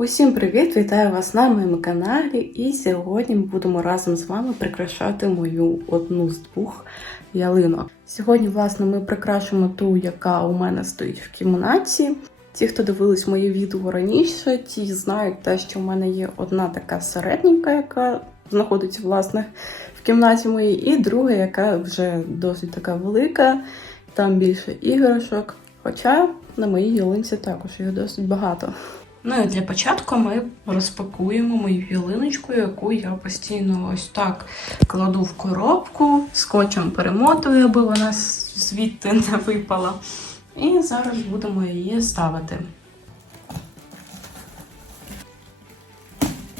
Усім привіт! Вітаю вас на моєму каналі. І сьогодні ми будемо разом з вами прикрашати мою одну з двох ялинок. Сьогодні, власне, ми прикрашимо ту, яка у мене стоїть в кімнаті. Ті, хто дивились мої відео раніше, ті знають те, що в мене є одна така середненька, яка знаходиться власне в кімнаті моїй, і друга, яка вже досить така велика, там більше іграшок. Хоча на моїй ялинці також їх досить багато. Ну і для початку ми розпакуємо мою ялиночку, яку я постійно ось так кладу в коробку, скотчем перемотую, аби вона звідти не випала. І зараз будемо її ставити.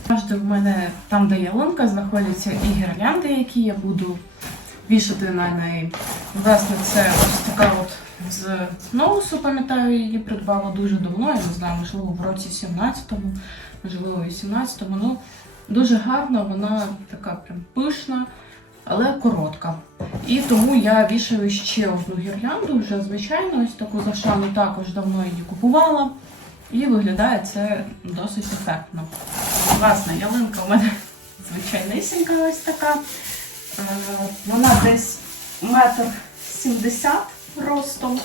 Завжди в мене там, де ялинка, знаходяться і гірлянди, які я буду вішати на неї. Власне, це ось така от з ноусу, пам'ятаю, її придбала дуже давно, я не знаю, можливо, в році 17-му, можливо, 18-му. Ну, дуже гарна, вона така прям пишна, але коротка. І тому я вішаю ще одну гірлянду, вже звичайно, ось таку зашану також давно її купувала. І виглядає це досить ефектно. Власне, ялинка у мене звичайнисінька ось така. Е, Вона десь метр сімдесят ростом,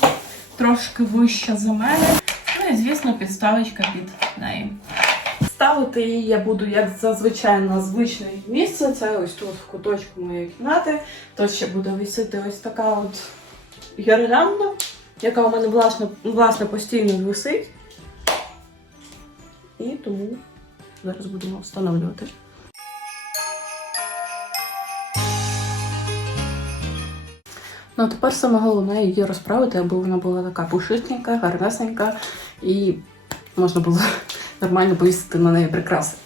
трошки вища за мене. Ну і, звісно, підставочка під неї. Ставити її я буду, як зазвичай, на звичне місце. Це ось тут в куточку моєї кімнати. Тут ще буде висіти ось така от гірлянда, яка у мене власне, власне постійно висить. І тому зараз будемо встановлювати. Ну, тепер саме головне її розправити, аби вона була така пушистенька, гарнесенька і можна було нормально повісити на неї прикраси.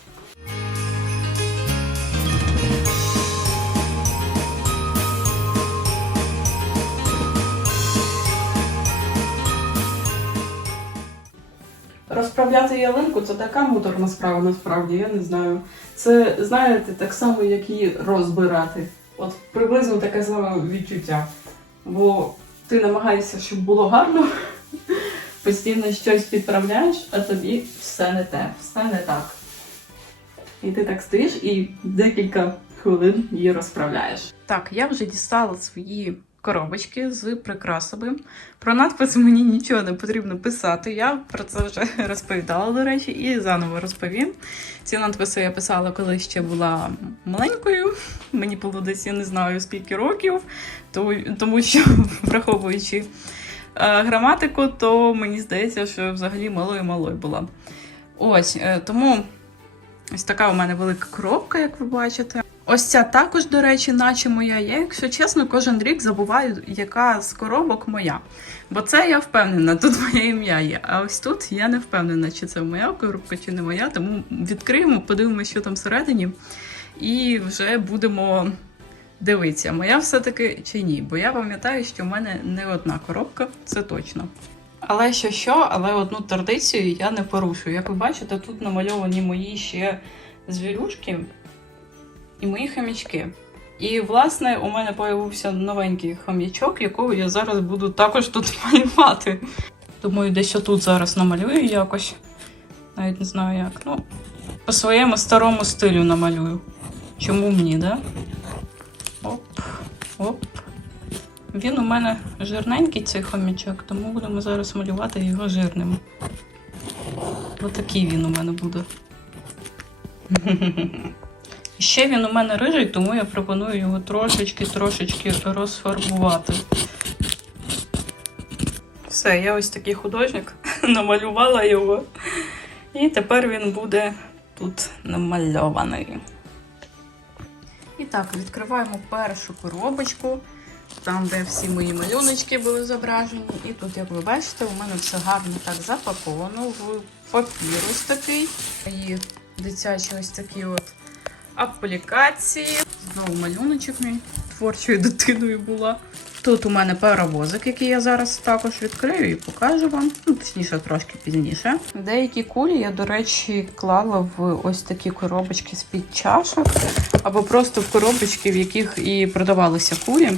Розправляти ялинку це така муторна справа, насправді, я не знаю. Це, знаєте, так само, як її розбирати. От приблизно таке саме відчуття. Бо ти намагаєшся, щоб було гарно, постійно щось підправляєш, а тобі все не те, все не так. І ти так стоїш і декілька хвилин її розправляєш. Так, я вже дістала свої коробочки з прикрасами. Про надписи мені нічого не потрібно писати. Я про це вже розповідала, до речі, і заново розповім. Ці надписи я писала, коли ще була маленькою. Мені було десь я не знаю скільки років, тому що, враховуючи е, граматику, то мені здається, що взагалі малою-малою була. Ось, е, тому ось така у мене велика коробка, як ви бачите. Ось ця також, до речі, наче моя. Я, якщо чесно, кожен рік забуваю, яка з коробок моя. Бо це я впевнена, тут моє ім'я є. А ось тут я не впевнена, чи це моя коробка, чи не моя. Тому відкриємо, подивимося, що там всередині, і вже будемо дивитися, моя все-таки чи ні. Бо я пам'ятаю, що в мене не одна коробка, це точно. Але що що, але одну традицію я не порушую. Як ви бачите, тут намальовані мої ще звірюшки і мої хомячки. І, власне, у мене появився новенький хом'ячок, якого я зараз буду також тут малювати. Думаю, десь отут зараз намалюю якось. Навіть не знаю як. Ну, по своєму старому стилю намалюю. Чому мені, да? Оп, оп. Він у мене жирненький цей хомячок, тому будемо зараз малювати його жирним. Отакий він у мене буде. Ще він у мене рижий, тому я пропоную його трошечки-трошечки розфарбувати. Все, я ось такий художник, намалювала його. І тепер він буде тут намальований. І так, відкриваємо першу коробочку, там, де всі мої малюночки були зображені. І тут, як ви бачите, у мене все гарно так запаковано в папір ось такий. І дитячі ось такі от аплікації. Знову малюночок мій творчою дитиною була. Тут у мене паровозик, який я зараз також відкрию і покажу вам. Ну, точніше, трошки пізніше. Деякі кулі я, до речі, клала в ось такі коробочки з-під чашок, або просто в коробочки, в яких і продавалися кулі,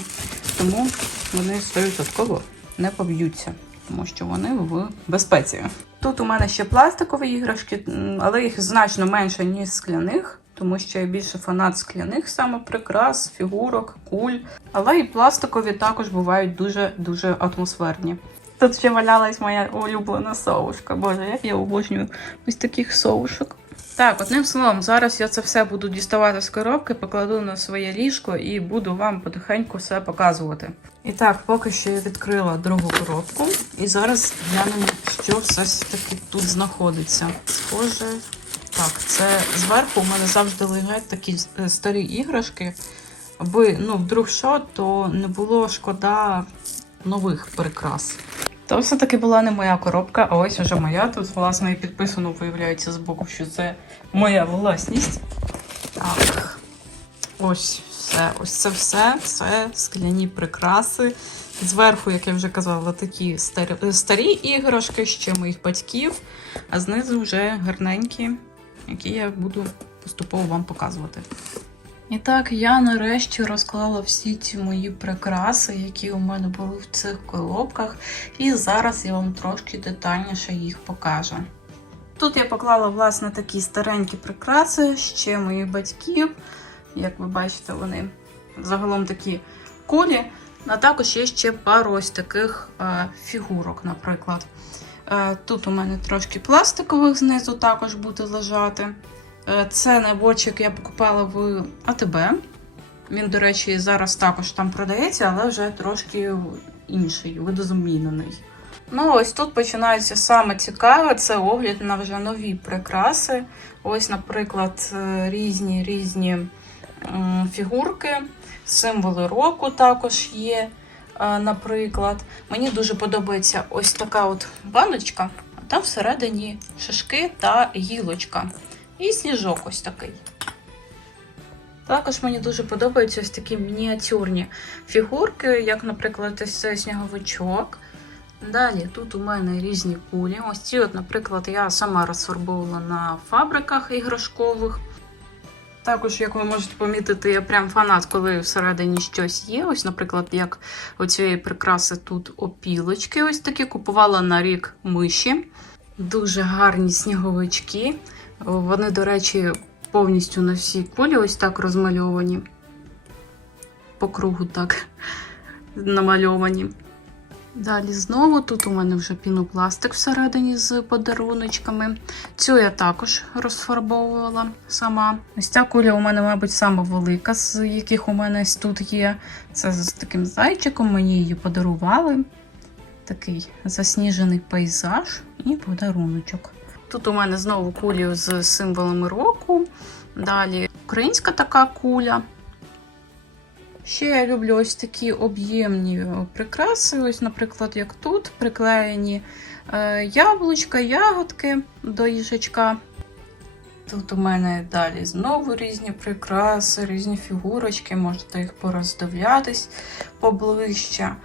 тому вони 100% не поб'ються. тому що вони в безпеці. Тут у мене ще пластикові іграшки, але їх значно менше, ніж скляних, тому що я більше фанат скляних саме прикрас, фігурок, куль. Але і пластикові також бувають дуже-дуже атмосферні. Тут ще валялась моя улюблена совушка. Боже, як я обожнюю ось таких совушок. Так, одним словом, зараз я це все буду діставати з коробки, покладу на своє ліжко і буду вам потихеньку все показувати. І так, поки що я відкрила другу коробку, і зараз глянемо, що все ж таки тут знаходиться. Схоже, так, це зверху у мене завжди лежать такі е, старі іграшки, аби ну, вдруг що, то не було шкода нових прикрас. То все-таки була не моя коробка, а ось уже моя. Тут, власне, і підписано, виявляється, з боку, що це моя власність. Так. Ось все. Ось це все. Це скляні прикраси. Зверху, як я вже казала, такі старі, старі іграшки, ще моїх батьків, а знизу вже гарненькі, які я буду поступово вам показувати. І так, я нарешті розклала всі ці мої прикраси, які у мене були в цих коробках, і зараз я вам трошки детальніше їх покажу. Тут я поклала, власне, такі старенькі прикраси, ще моїх батьків. Як ви бачите, вони загалом такі кулі. А також є ще пару ось таких е, фігурок, наприклад. Е, тут у мене трошки пластикових знизу також буде лежати. Е, Це наборчик я покупала в АТБ. Він, до речі, зараз також там продається, але вже трошки інший, видозмінений. Ну, ось тут починається саме цікаве, це огляд на вже нові прикраси. Ось, наприклад, е, різні різні фігурки, символи року також є. Наприклад, мені дуже подобається ось така от баночка, а там всередині шишки та гілочка. І сніжок ось такий. Також мені дуже подобаються ось такі мініатюрні фігурки, як, наприклад, ось сніговичок. Далі тут у мене різні кулі. Ось ці, от, наприклад, я сама розфарбовувала на фабриках іграшкових. Також, як ви можете помітити, я прям фанат, коли всередині щось є. Ось, наприклад, як оцієї прикраси тут опілочки, ось такі купувала на рік миші. Дуже гарні сніговички. Вони, до речі, повністю на всій кулі ось так розмальовані. По кругу так намальовані. Далі знову тут у мене вже пінопластик всередині з подаруночками. Цю я також розфарбовувала сама. Ось ця куля у мене, мабуть, сама велика, з яких у мене тут є. Це з таким зайчиком, мені її подарували. Такий засніжений пейзаж і подаруночок. Тут у мене знову кулі з символами року. Далі українська така куля. Ще я люблю ось такі об'ємні прикраси. Ось, наприклад, як тут приклеєні е, яблучка, ягодки до їжачка. Тут у мене далі знову різні прикраси, різні фігурочки, можете їх пороздивлятись поближче.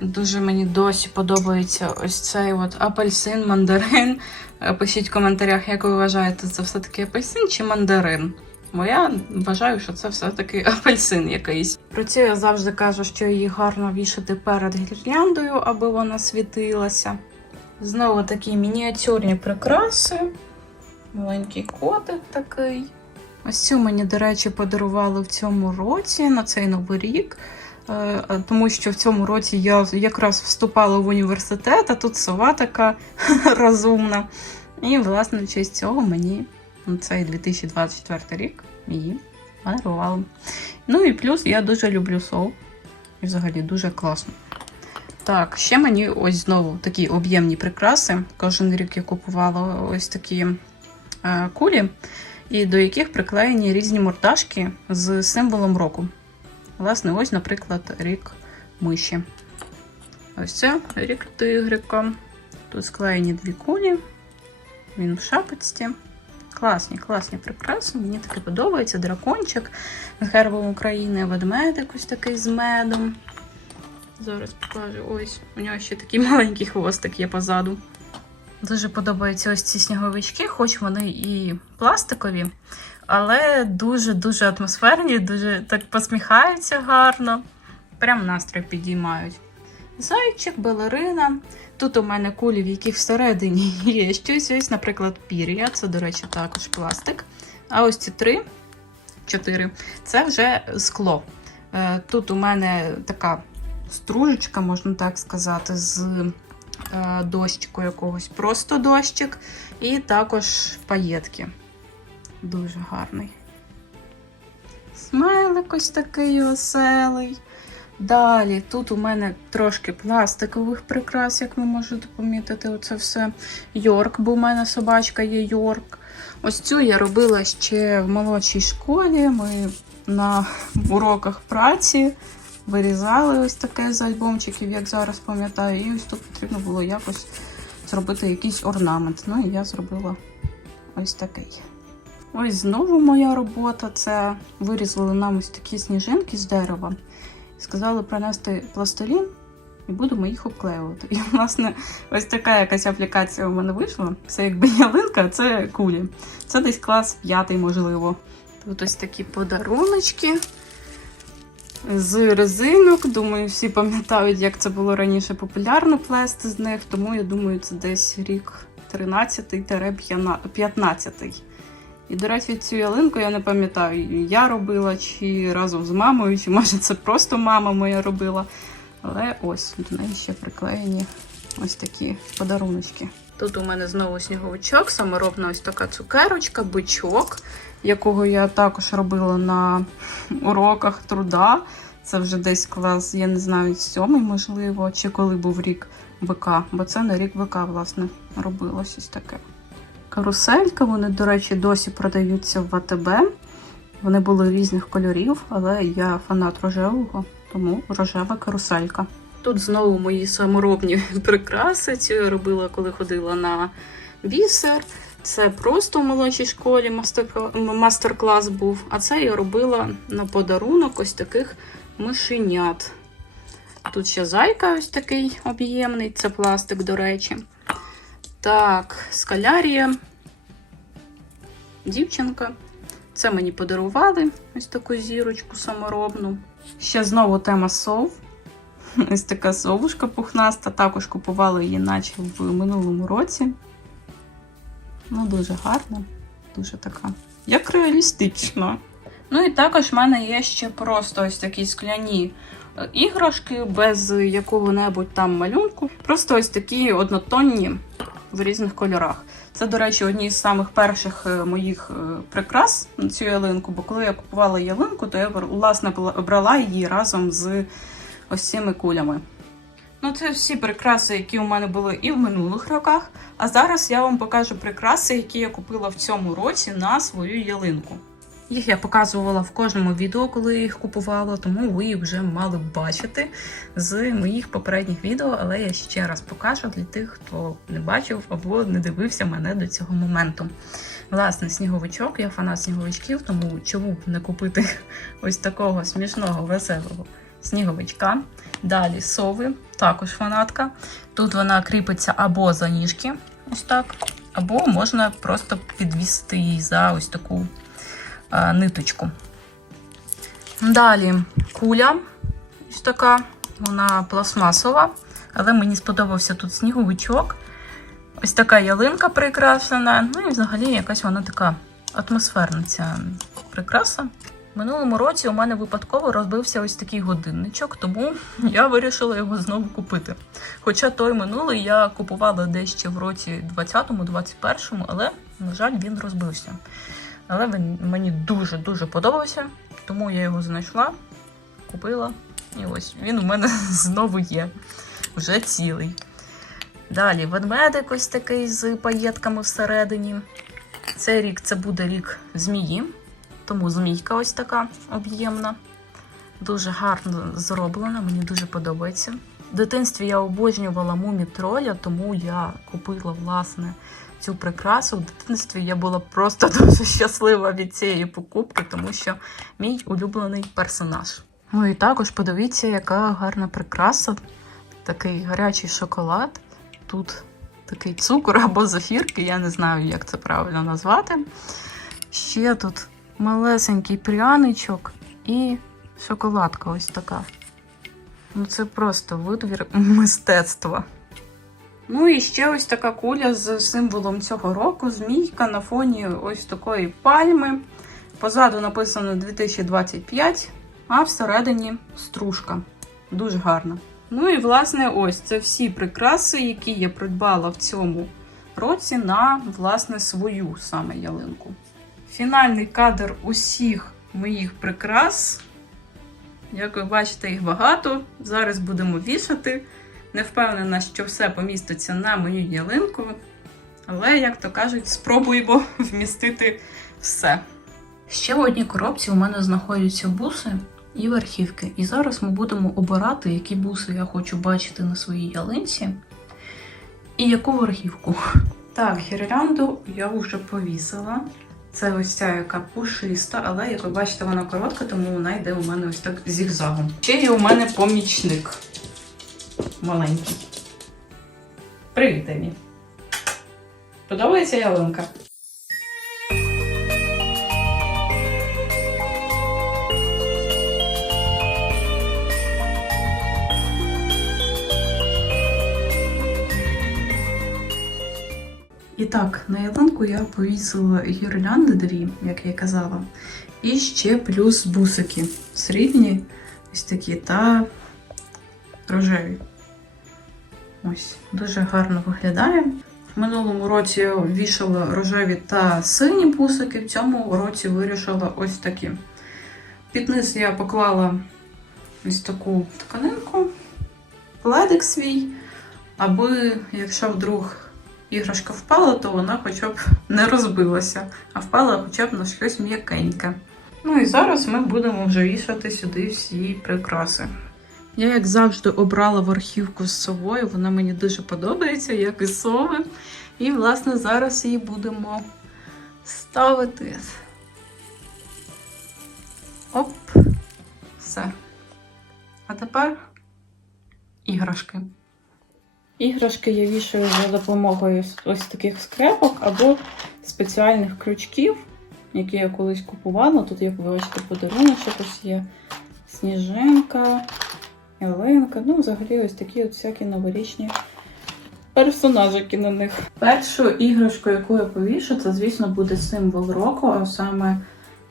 Дуже мені досі подобається ось цей от апельсин, мандарин. Е, Пишіть в коментарях, як ви вважаєте, це все-таки апельсин чи мандарин. Бо я вважаю, що це все-таки апельсин якийсь. Про це я завжди кажу, що її гарно вішати перед гірляндою, аби вона світилася. Знову такі мініатюрні прикраси. Маленький котик такий. Ось цю мені, до речі, подарували в цьому році на цей новий рік. Е, Тому що в цьому році я якраз вступала в університет, а тут сова така розумна. І, власне, в честь цього мені на цей 2024 рік її подарували. Ну і плюс я дуже люблю сов. І взагалі дуже класно. Так, ще мені ось знову такі об'ємні прикраси. Кожен рік я купувала ось такі е, кулі, і до яких приклеєні різні мордашки з символом року. Власне, ось, наприклад, рік миші. Ось це рік тигрика. Тут склеєні дві кулі. Він в шапочці. Класні, класні прикраси. Мені таке подобається. Дракончик з гербом України, ведмедик ось такий з медом. Зараз покажу. Ось, у нього ще такий маленький хвостик є позаду. Дуже подобаються ось ці сніговички, хоч вони і пластикові, але дуже-дуже атмосферні, дуже так посміхаються гарно. Прям настрій підіймають. Зайчик, балерина. Тут у мене кулі, в яких всередині є щось. Ось, наприклад, пір'я. Це, до речі, також пластик. А ось ці три, чотири це вже скло. Е, Тут у мене така стружечка, можна так сказати, з е, дощику якогось. Просто дощик. І також паєтки. Дуже гарний. Смайлик ось такий веселий. Далі, тут у мене трошки пластикових прикрас, як ви можете помітити, оце все Йорк, бо у мене собачка є Йорк. Ось цю я робила ще в молодшій школі. Ми на уроках праці вирізали ось таке з альбомчиків, як зараз пам'ятаю, і ось тут потрібно було якось зробити якийсь орнамент. Ну і я зробила ось такий. Ось знову моя робота. Це вирізали нам ось такі сніжинки з дерева. Сказали принести пластилін і будемо їх обклеювати. І, власне, ось така якась аплікація у мене вийшла. Це якби ялинка, а це кулі. Це десь клас п'ятий, можливо. Тут ось такі подаруночки з резинок. Думаю, всі пам'ятають, як це було раніше популярно плести з них, тому я думаю, це десь рік 13-15. І, до речі, цю ялинку я не пам'ятаю, я робила чи разом з мамою, чи може це просто мама моя робила. Але ось до неї ще приклеєні ось такі подаруночки. Тут у мене знову сніговичок, саморобна ось така цукерочка, бичок, якого я також робила на уроках труда. Це вже десь клас, я не знаю, сьомий, можливо, чи коли був рік ВК, бо це на рік ВК, власне, робилось ось таке. Каруселька, вони, до речі, досі продаються в АТБ. Вони були різних кольорів, але я фанат рожевого, тому рожева каруселька. Тут знову мої саморобні прикраси. Я робила, коли ходила на бісер. Це просто в молодшій школі мастер-клас був. А це я робила на подарунок ось таких мишенят. Тут ще зайка ось такий об'ємний, це пластик, до речі. Так, скалярія. Дівчинка. Це мені подарували ось таку зірочку саморобну. Ще знову тема сов. Ось така совушка пухнаста. Також купувала її, наче в минулому році. Ну, дуже гарна, дуже така. Як реалістично. Ну і також в мене є ще просто ось такі скляні е, іграшки без якого-небудь там малюнку. Просто ось такі однотонні в різних кольорах. Це, до речі, одні з самих перших е, моїх е, прикрас на цю ялинку, бо коли я купувала ялинку, то я власне брала її разом з ось цими кулями. Ну, це всі прикраси, які у мене були і в минулих роках. А зараз я вам покажу прикраси, які я купила в цьому році на свою ялинку. Їх я показувала в кожному відео, коли я їх купувала, тому ви їх вже мали бачити з моїх попередніх відео, але я ще раз покажу для тих, хто не бачив або не дивився мене до цього моменту. Власне, сніговичок, я фанат сніговичків, тому чому б не купити ось такого смішного, веселого сніговичка. Далі сови, також фанатка. Тут вона кріпиться або за ніжки, ось так, або можна просто підвісти її за ось таку ниточку. Далі куля, ось така, вона пластмасова, але мені сподобався тут сніговичок. Ось така ялинка прикрашена. Ну і взагалі якась вона така атмосферна ця прикраса. Минулому році у мене випадково розбився ось такий годинничок, тому я вирішила його знову купити. Хоча той минулий я купувала десь ще в році 20-му, 21-му, але, на жаль, він розбився. Але він мені дуже-дуже подобався, тому я його знайшла, купила. І ось він у мене знову є. Вже цілий. Далі ведмедик ось такий з паєтками всередині. Цей рік це буде рік змії, тому змійка ось така об'ємна. Дуже гарно зроблена, мені дуже подобається. В дитинстві я обожнювала мумі троля, тому я купила власне цю прикрасу. В дитинстві я була просто дуже щаслива від цієї покупки, тому що мій улюблений персонаж. Ну і також подивіться, яка гарна прикраса. Такий гарячий шоколад. Тут такий цукор або зефірки, я не знаю, як це правильно назвати. Ще тут малесенький пряничок і шоколадка ось така. Ну це просто витвір мистецтва. Ну і ще ось така куля з символом цього року. Змійка на фоні ось такої пальми. Позаду написано 2025, а всередині стружка. Дуже гарно. Ну і власне, ось це всі прикраси, які я придбала в цьому році на власне свою саме ялинку. Фінальний кадр усіх моїх прикрас. Як ви бачите, їх багато. Зараз будемо вішати. Не впевнена, що все поміститься на мою ялинку. Але, як то кажуть, спробуємо вмістити все. Ще в одній коробці у мене знаходяться буси і верхівки. І зараз ми будемо обирати, які буси я хочу бачити на своїй ялинці. І яку верхівку. Так, гірлянду я вже повісила. Це ось ця яка пушиста, але як ви бачите, вона коротка, тому вона йде у мене ось так зігзагом. Ще є у мене помічник маленький. Привіт, Емі. Подобається ялинка? І так, на ялинку я повісила гірлянди дві, як я казала, і ще плюс бусики срібні, ось такі та рожеві. Ось, дуже гарно виглядає. В минулому році вішала рожеві та сині бусики, в цьому році вирішила ось такі. Під низ я поклала ось таку тканинку, пледик свій, аби, якщо вдруг іграшка впала, то вона хоча б не розбилася, а впала хоча б на щось м'якеньке. Ну і зараз ми будемо вже вішати сюди всі прикраси. Я, як завжди, обрала верхівку з совою, вона мені дуже подобається, як і сови. І, власне, зараз її будемо ставити. Оп, все. А тепер іграшки. Іграшки я вішаю за допомогою ось таких скрепок або спеціальних крючків, які я колись купувала. Тут, як ви бачите, подаруночок ось є сніжинка, ялинка. Ну, взагалі, ось такі от всякі новорічні персонажики на них. Першу іграшку, яку я повішу, це, звісно, буде символ року, а саме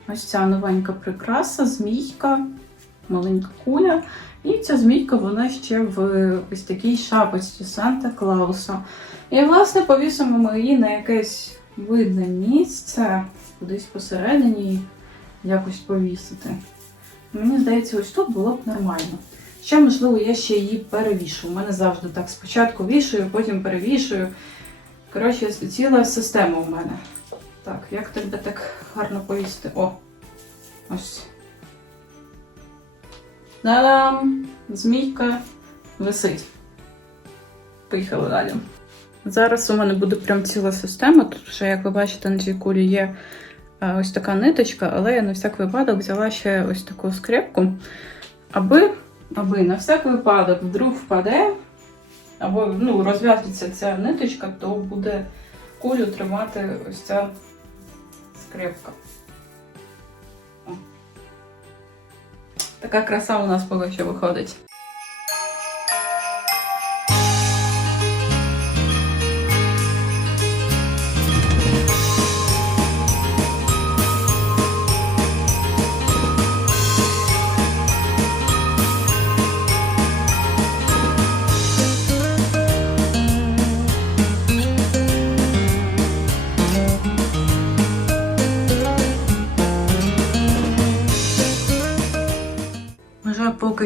ось ця новенька прикраса, змійка, маленька куля. І ця змійка, вона ще в ось такій шапочці Санта Клауса. І, власне, повісимо ми її на якесь видне місце, кудись посередині якось повісити. Мені здається, ось тут було б нормально. Ще, можливо, я ще її перевішу. У мене завжди так спочатку вішаю, потім перевішую. Коротше, ціла система у мене. Так, як тебе так гарно повісити? О! Ось. Та-дам! Змійка висить. Поїхали далі. Зараз у мене буде прям ціла система. Тут вже, як ви бачите, на цій кулі є е, ось така ниточка, але я на всяк випадок взяла ще ось таку скрепку, аби, аби на всяк випадок вдруг впаде, або ну, розв'яжеться ця ниточка, то буде кулю тримати ось ця скрепка. Така краса у нас поки що виходить.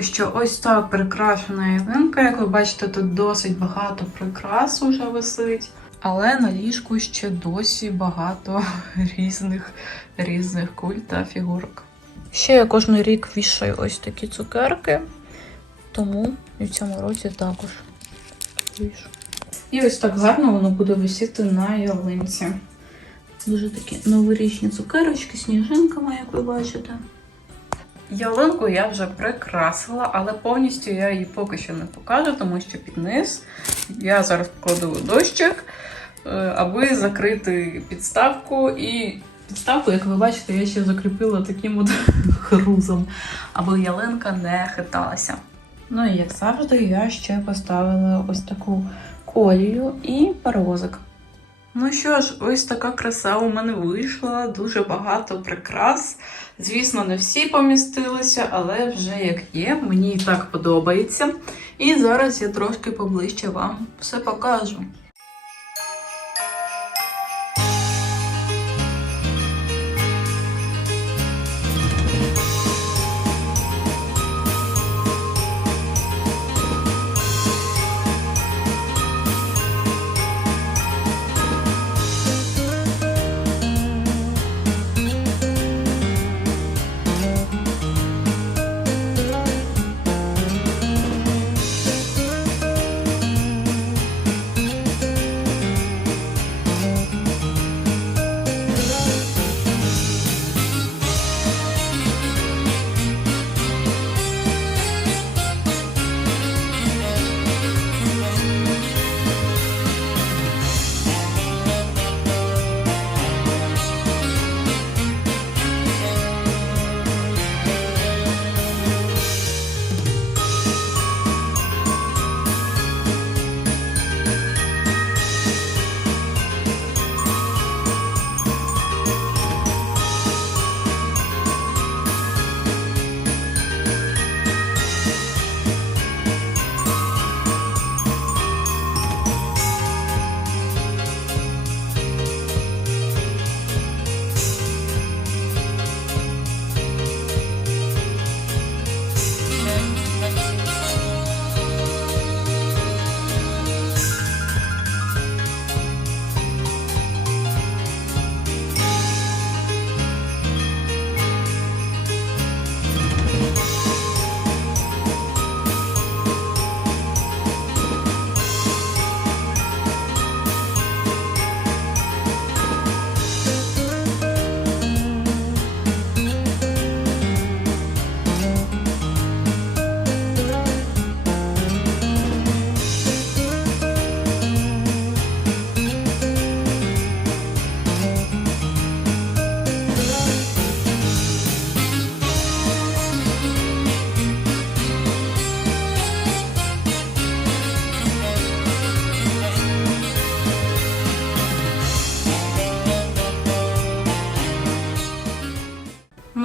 Поки що ось так прикрашена ялинка. Як ви бачите, тут досить багато прикрас уже висить. Але на ліжку ще досі багато різних різних куль та фігурок. Ще я кожен рік вішаю ось такі цукерки, тому і в цьому році також вішу. І ось так гарно воно буде висіти на ялинці. Дуже такі новорічні цукерочки, сніжинками, як ви бачите. Ялинку я вже прикрасила, але повністю я її поки що не покажу, тому що під низ я зараз покладу дощик, е, аби закрити підставку. І підставку, як ви бачите, я ще закріпила таким от грузом, аби ялинка не хиталася. Ну і як завжди, я ще поставила ось таку колію і паровозик. Ну що ж, ось така краса у мене вийшла. Дуже багато прикрас. Звісно, не всі помістилися, але вже як є, мені і так подобається. І зараз я трошки поближче вам все покажу.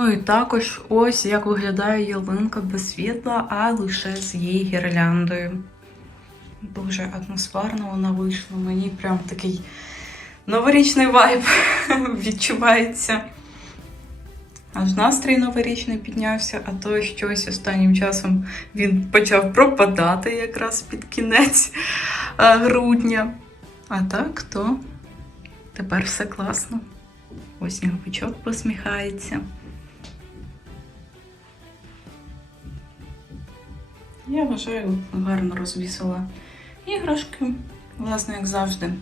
Ну і також ось як виглядає ялинка без світла, а лише з її гірляндою. Дуже атмосферно вона вийшла. Мені прям такий новорічний вайб відчувається. Аж настрій новорічний піднявся, а то щось останнім часом він почав пропадати якраз під кінець е, грудня. А так, то тепер все класно. Ось сніговичок посміхається. Я вважаю, гарно розвісила іграшки, власне, як завжди.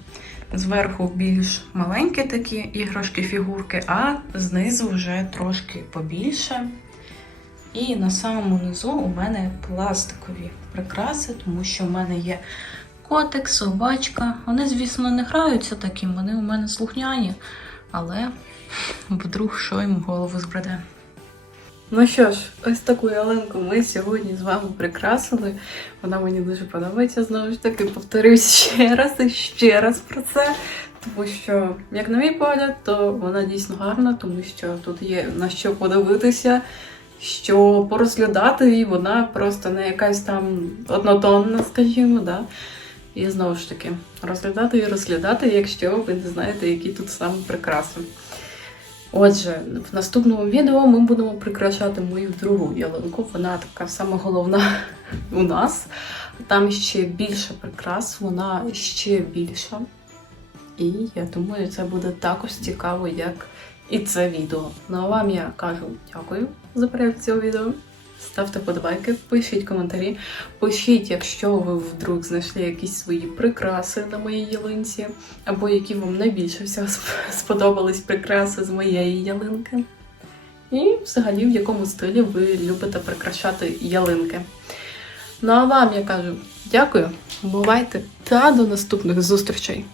Зверху більш маленькі такі іграшки, фігурки, а знизу вже трошки побільше. І на самому низу у мене пластикові прикраси, тому що в мене є котик, собачка. Вони, звісно, не граються таким, вони у мене слухняні, але вдруг що їм голову збреде. Ну що ж, ось таку ялинку ми сьогодні з вами прикрасили. Вона мені дуже подобається. Знову ж таки, повторюсь ще раз і ще раз про це. Тому що, як на мій погляд, то вона дійсно гарна, тому що тут є на що подивитися, що порозглядати, і вона просто не якась там однотонна, скажімо. Да? І знову ж таки, розглядати і розглядати, якщо ви не знаєте, які тут саме прикраси. Отже, в наступному відео ми будемо прикрашати мою другу ялинку. Вона така сама головна у нас. Там ще більше прикрас, вона ще більша. І я думаю, це буде також цікаво, як і це відео. Ну а вам я кажу дякую за перегляд цього відео. Ставте подобайки, пишіть коментарі. Пишіть, якщо ви вдруг знайшли якісь свої прикраси на моїй ялинці, або які вам найбільше всього сподобались прикраси з моєї ялинки. І взагалі в якому стилі ви любите прикрашати ялинки. Ну а вам я кажу дякую, бувайте та до наступних зустрічей!